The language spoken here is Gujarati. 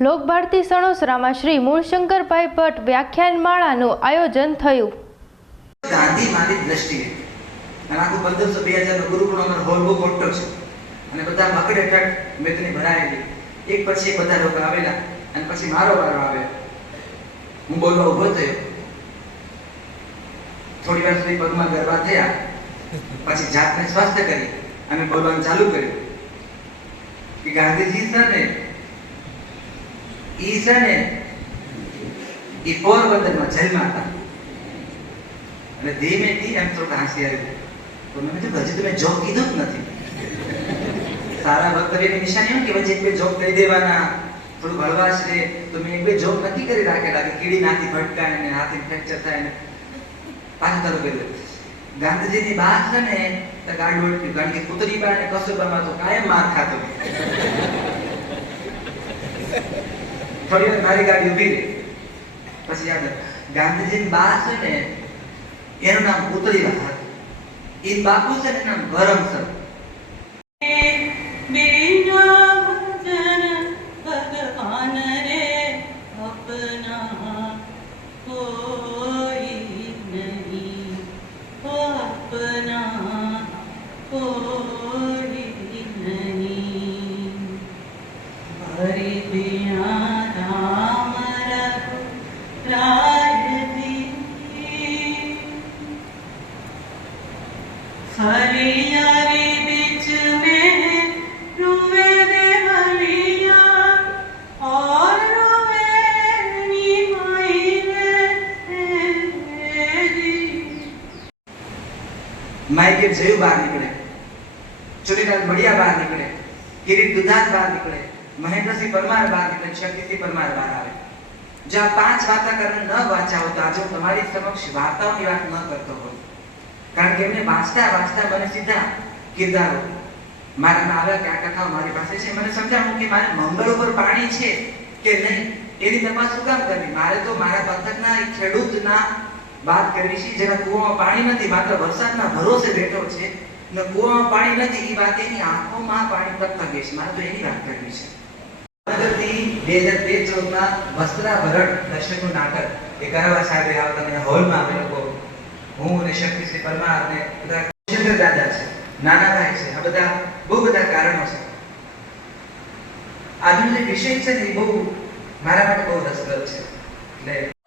લોકભારતી સણોસરામાં શ્રી મૂળશંકરભાઈ ભટ્ટ વ્યાખ્યાનમાળાનું આયોજન થયું. ગાંધી મારી દ્રષ્ટિએ. અને આખું પંદરસો બે હજાર ગુરુકુળ અમારો હોલ બહુ મોટો છે. અને બધા મકડે ટટ મેદની ભરાયેલી. એક પછી બધા લોકો આવેલા અને પછી મારો વારો આવ્યો. હું બોલવા ઊભો થયો. થોડી વાર સુધી પગમાં ગરબા થયા. પછી જાતને સ્વસ્થ કરી અને બોલવાનું ચાલુ કર્યું. કે ગાંધીજી છે ને ઈ છે ને ઈ પોરબંદરમાં જન્મા હતા અને ધીમેથી એમ થોડું હાંસી આવી તો મેં કીધું હજી તમે જોબ કીધું જ નથી. સારા વક્તવ્યની નિશાની એમ કે પછી એક બે જોબ કરી દેવાના. થોડું હળવાશ છે તો મેં એક બે જોબ નથી કરી રાખેલા કે કીડી નાથી ભટકાય ને હાથી ફ્રેક્ચર થાય ને પાછું ચાલુ કર્યું. ગાંધીજીની બા છે ને, તો ગાડી ઓળખ્યું કારણ કે ને અને કસ્તુરબામાં તો કાયમ માર ખાતો થોડી વાર મારી ગાડી ઊભી રહી. પછી યાદ ગાંધીજીની બા છે ને, એનું નામ પુતળીબા હતું. એ બાપુ છે ને નામ ગરમ સર बिना हरियारी बीच में रुवे देवरिया और रुवे निमाई रे तेरी માઇકેલ જયું બહાર નીકળે ચુનીલાલ મડિયા બહાર નીકળે કિરીટ દુધાત બહાર નીકળે મહેન્દ્રસિંહ પરમાર બહાર નીકળે શક્તિસિંહ પરમાર બહાર આવે જો આ પાંચ વાર્તાકારોને ન વાંચ્યા હોત તો આજે હું તમારી સમક્ષ વાર્તાઓની વાત ન કરતો હોત કારણ કે એમને વાંચતા વાંચતા મને સીધા કિરદારો. મારામાં આવ્યા કે આ કથાઓ મારી પાસે છે. મને સમજાવું કે મારે મંગળ ઉપર પાણી છે કે નહીં? એની તપાસ શું કામ કરવી? મારે તો મારા પંથકના ખેડૂતના વાત કરવી છે. જેના કૂવામાં પાણી નથી, માત્ર વરસાદના ભરોસે બેઠો છે. ને કૂવામાં પાણી નથી એ વાત એની આંખોમાં પાણી પથકે છે. મારે તો એની વાત કરવી છે. ભાવનગરથી બે હજાર બે ચૌદમાં વસ્ત્રા ભરત દર્શકનું નાટક. એ કરાવા સાહેબે આવતા હોલમાં અમે લોકો હું અને શક્તિશ્રી પરમાર અને બધા શંકર દાદા છે નાના ભાઈ છે, આ બધા બહુ બધા કારણો છે. આજનો જે વિષય છે ને એ બહુ મારા માટે બહુ રસપ્રદ છે. એટલે